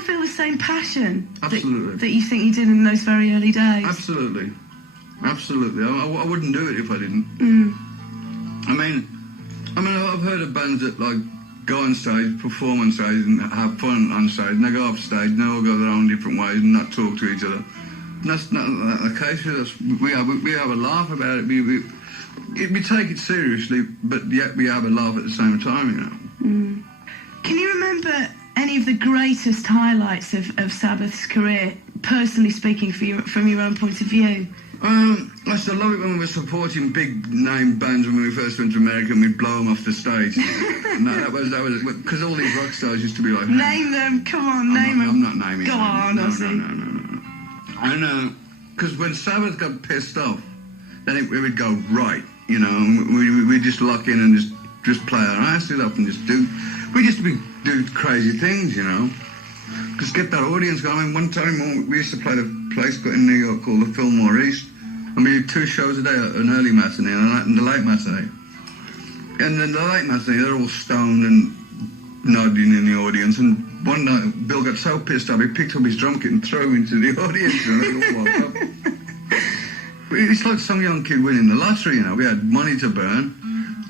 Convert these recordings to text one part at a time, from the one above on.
still feel the same passion Absolutely. that you think you did in those very early days? Absolutely. Absolutely. I wouldn't do it if I didn't. I mean, I've heard of bands that, like, go on stage, perform on stage and have fun on stage, and they go off stage and they all go their own different ways and not talk to each other. And that's not the case with us. We have a laugh about it. We take it seriously, but yet we have a laugh at the same time, you know. Can you remember any of the greatest highlights of Sabbath's career, personally speaking, from your own point of view? I still love it when we were supporting big name bands when we first went to America and we'd blow them off the stage. No, that was because all these rock stars used to be like, name them, come on, name them. I'm not naming Go them. on, Ozzy. No. And because when Sabbath got pissed off, then it would go right, you know, and we'd just lock in and just play our asses off and do crazy things, you know. Just get that audience going. I mean, one time we used to play the place in New York called the Fillmore East, and we did 2 shows a day, an early matinee and the late matinee. And then the late matinee, they're all stoned and nodding in the audience, and one night Bill got so pissed off, he picked up his drum kit and threw it into the audience, and they all walked up. It's like some young kid winning the lottery, you know. We had money to burn,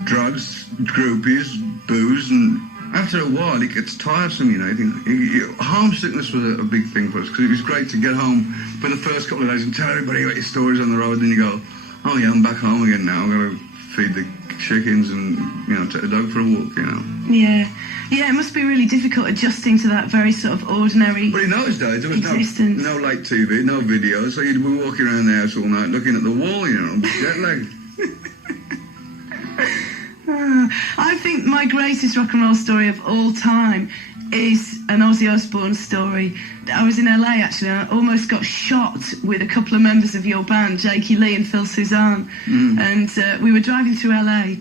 drugs, groupies, booze, and after a while, it gets tiresome, you know. Homesickness was a big thing for us, because it was great to get home for the first couple of days and tell everybody about your stories on the road, and then you go, oh yeah, I'm back home again now, I've got to feed the chickens and, you know, take the dog for a walk, you know. Yeah, it must be really difficult adjusting to that very sort of ordinary But in those days, there was existence. no late TV, no video, so you'd be walking around the house all night looking at the wall, you know, jet lagged. I think my greatest rock and roll story of all time is an Ozzy Osbourne story. I was in LA actually, and I almost got shot with a couple of members of your band, Jakey Lee and Phil Suzanne. And we were driving through LA,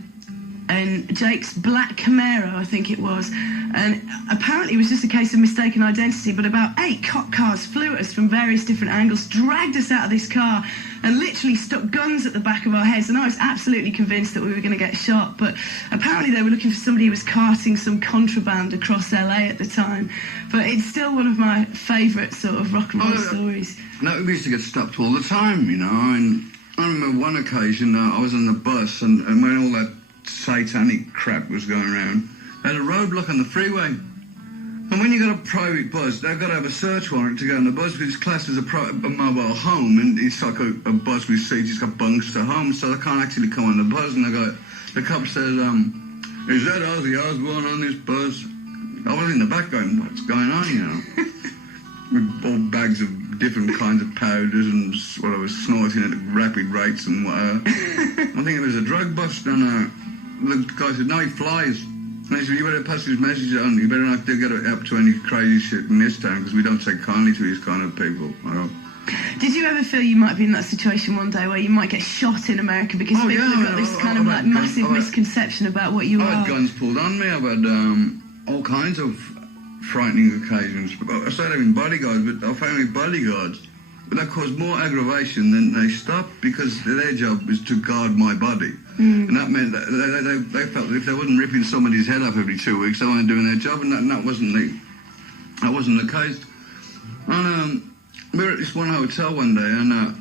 and Jake's black Camaro, I think it was, and apparently it was just a case of mistaken identity, but about 8 cop cars flew at us from various different angles, dragged us out of this car, and literally stuck guns at the back of our heads, and I was absolutely convinced that we were going to get shot, but apparently they were looking for somebody who was carting some contraband across LA at the time. But it's still one of my favourite sort of rock and roll stories. No, we used to get stopped all the time, you know, and I remember one occasion I was on the bus, and when all that satanic crap was going around, they had a roadblock on the freeway. And when you got a private bus, they've got to have a search warrant to go on the bus, because it's classed as a mobile home, and it's like a bus with seats, it's got bunks to home, so they can't actually come on the bus. And the cop says, is that Ozzy Osbourne on this bus? I was in the back going, what's going on, you know? With all bags of different kinds of powders and what I was snorting at rapid rates and whatever. I think it was a drug bust, and the guy said, no, he flies. And he said, you better pass his message on. You better not get up to any crazy shit in this town, because we don't take kindly to these kind of people. Did you ever feel you might be in that situation one day where you might get shot in America because people have got this kind of like massive misconception about what you are? I had guns pulled on me. I've had all kinds of frightening occasions. I started having bodyguards, but I found me bodyguards. But that caused more aggravation than they stopped, because their job was to guard my body. And that meant that they felt that if they wasn't ripping somebody's head off every 2 weeks, they weren't doing their job, and that wasn't the case. And we were at this one hotel one day, and I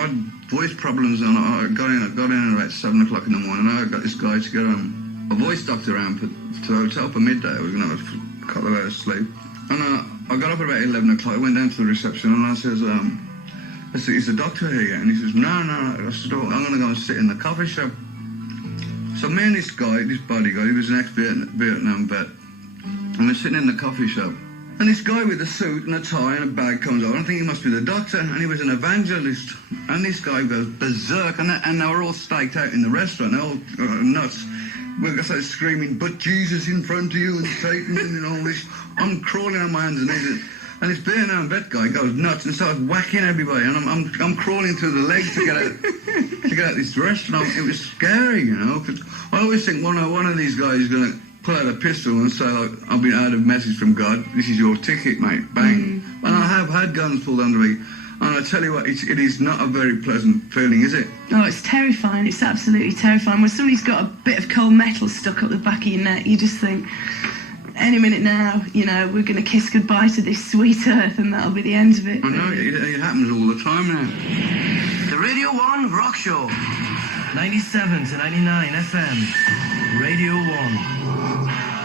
had voice problems, and I got in at about 7 o'clock in the morning, and I got this guy to get a voice doctor around to the hotel for midday. I was going to have a couple of hours sleep. And I got up at about 11 o'clock, I went down to the reception, and I says, is the doctor here yet? And he says, no. I said, oh, I'm going to go and sit in the coffee shop. So me and this guy, this bodyguard, he was an ex-Vietnam vet, and we're sitting in the coffee shop. And this guy with a suit and a tie and a bag comes over. I think he must be the doctor, and he was an evangelist. And this guy goes berserk, and they were all staked out in the restaurant, they're all nuts. We started screaming, but Jesus in front of you and Satan and all this. I'm crawling on my hands and knees. And this Vietnam vet guy goes nuts and starts whacking everybody, and I'm crawling through the legs to get out this restaurant. It was scary, you know, because I always think one of these guys is going to pull out a pistol and say, like, I've been out a message from God, this is your ticket, mate, bang. And I have had guns pulled under me, and I tell you what, it is not a very pleasant feeling, is it? Oh, it's terrifying, it's absolutely terrifying. When somebody's got a bit of cold metal stuck up the back of your neck, you just think, any minute now, you know, we're going to kiss goodbye to this sweet earth and that'll be the end of it. I know, it happens all the time now. The Radio 1 Rock Show. 97 to 99 FM. Radio 1.